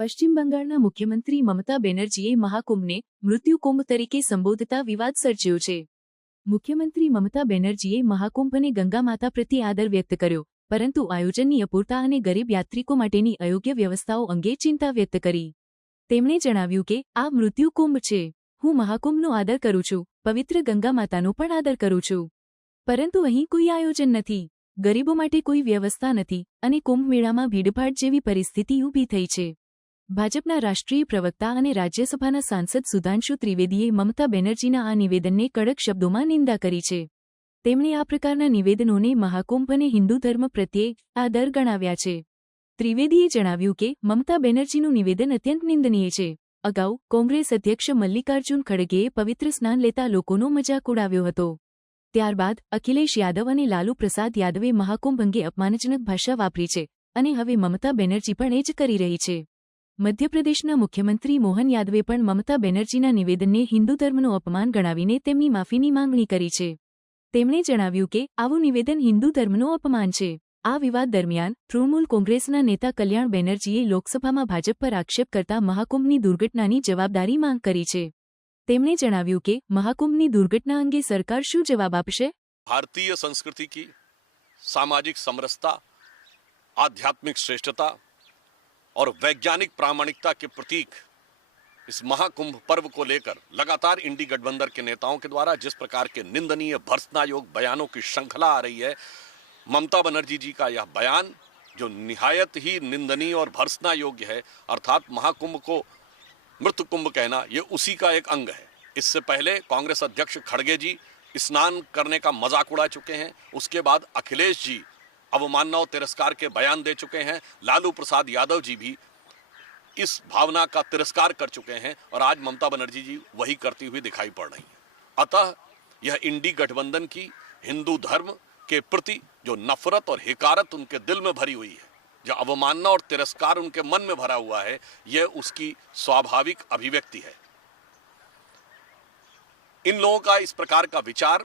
પશ્ચિમ બંગાળના મુખ્યમંત્રી મમતા બેનર્જીએ મહાકુંભને મૃત્યુકુંભ તરીકે સંબોધતા વિવાદ સર્જ્યો છે. મુખ્યમંત્રી મમતા બેનર્જીએ મહાકુંભ અને ગંગા માતા પ્રત્યે આદર વ્યક્ત કર્યો, પરંતુ આયોજનની અપૂરતા અને ગરીબ યાત્રિકો માટેની અયોગ્ય વ્યવસ્થાઓ અંગે ચિંતા વ્યક્ત કરી. તેમણે જણાવ્યું કે, આ મૃત્યુ કુંભ છે. હું મહાકુંભનો આદર કરું છું, પવિત્ર ગંગા માતાનો પણ આદર કરું છું. પરંતુ અહીં કોઈ આયોજન નથી. ગરીબો માટે કોઈ વ્યવસ્થા નથી અને કુંભ મેળામાં ભીડભાડ જેવી પરિસ્થિતિ ઊભી થઈ છે. ભાજપના રાષ્ટ્રીય પ્રવક્તા અને રાજ્યસભાના સાંસદ સુધાંશુ ત્રિવેદીએ મમતા બેનર્જીના આ નિવેદનને કડક શબ્દોમાં નિંદા કરી છે. તેમણે આ પ્રકારના નિવેદનોને મહાકુંભ અને હિન્દુ ધર્મ પ્રત્યે આદર ગણાવ્યા છે. ત્રિવેદીએ જણાવ્યું કે, મમતા બેનર્જીનું નિવેદન અત્યંત નિંદનીય છે. અગાઉ, કોંગ્રેસ અધ્યક્ષ મલ્લિકાર્જુન ખડગેએ પવિત્ર સ્નાન લેતા લોકોનો મજાક ઉડાવ્યો હતો. ત્યારબાદ, અખિલેશ યાદવ અને લાલુ પ્રસાદ યાદવે મહાકુંભ અંગે અપમાનજનક ભાષા વાપરી છે અને હવે મમતા બેનર્જી પણ એ જ કરી રહી છે. મધ્યપ્રદેશના મુખ્યમંત્રી મોહન યાદવે પણ મમતા બેનર્જીના નિવેદનને હિન્દુ ધર્મનું અપમાન ગણાવીને તેમની માફીની માંગણી કરી છે. તેમણે જણાવ્યું કે, આવું નિવેદન હિન્દુ ધર્મનું અપમાન છે. આ વિવાદ દરમિયાન તૃણમૂલ કોંગ્રેસના નેતા કલ્યાણ બેનર્જીએ લોકસભામાં ભાજપ પર આક્ષેપ કરતા મહાકુંભની દુર્ઘટનાની જવાબદારી માંગ કરી છે. તેમણે જણાવ્યું કે, મહાકુંભની દુર્ઘટના અંગે સરકાર શું જવાબ આપશે? ભારતીય સંસ્કૃતિ કી સામાજિક સમરસતા, આધ્યાત્મિક શ્રેષ્ઠતા और वैज्ञानिक प्रामाणिकता के प्रतीक इस महाकुंभ पर्व को लेकर लगातार इंडी गठबंधन के नेताओं के द्वारा जिस प्रकार के निंदनीय भर्सनायोग बयानों की श्रृंखला आ रही है, ममता बनर्जी जी का यह बयान, जो निहायत ही निंदनीय और भर्सना योग्य है, अर्थात महाकुंभ को मृत कुंभ कहना, ये उसी का एक अंग है। इससे पहले कांग्रेस अध्यक्ष खड़गे जी स्नान करने का मज़ाक उड़ा चुके हैं, उसके बाद अखिलेश जी अवमानना और तिरस्कार के बयान दे चुके हैं। लालू प्रसाद यादव जी भी इस भावना का तिरस्कार कर चुके हैं और आज ममता बनर्जी जी वही करती हुई दिखाई पड़ रही हैं। अतः यह इंडी गठबंधन की हिंदू धर्म के प्रति जो नफरत और हिकारत उनके दिल में भरी हुई है, जो अवमानना और तिरस्कार उनके मन में भरा हुआ है, यह उसकी स्वाभाविक अभिव्यक्ति है। इन लोगों का इस प्रकार का विचार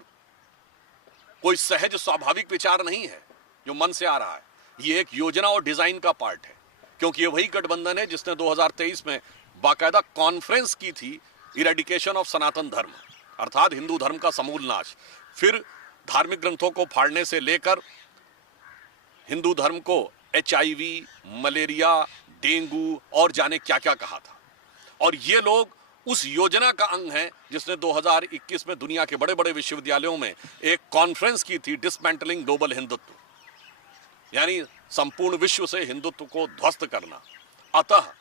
कोई सहज स्वाभाविक विचार नहीं है। जो मन से आ रहा है। ये एक योजना और डिज़ाइन का पार्ट है, क्योंकि ये वही गठबंधन है जिसने 2023 में बाकायदा कॉन्फ्रेंस की थी, इरेडिकेशन ऑफ़ सनातन धर्म, अर्थात हिंदू धर्म का समूल नाश। फिर धार्मिक ग्रंथों को फाड़ने से लेकर हिंदू धर्म को एचआईवी, मलेरिया, डेंगू और जाने क्या क्या कहा था। और ये लोग उस योजना का अंग है जिसने 2021 में दुनिया के बड़े बड़े विश्वविद्यालयों में एक कॉन्फ्रेंस की थी, डिसमेंटलिंग ग्लोबल हिंदुत्व। यानी संपूर्ण विश्व से हिंदुत्व को ध्वस्त करना। अतः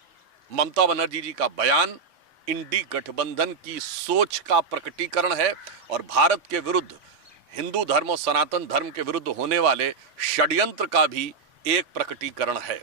ममता बनर्जी जी का बयान इंडी गठबंधन की सोच का प्रकटीकरण है और भारत के विरुद्ध, हिंदू धर्म और सनातन धर्म के विरुद्ध होने वाले षड्यंत्र का भी एक प्रकटीकरण है।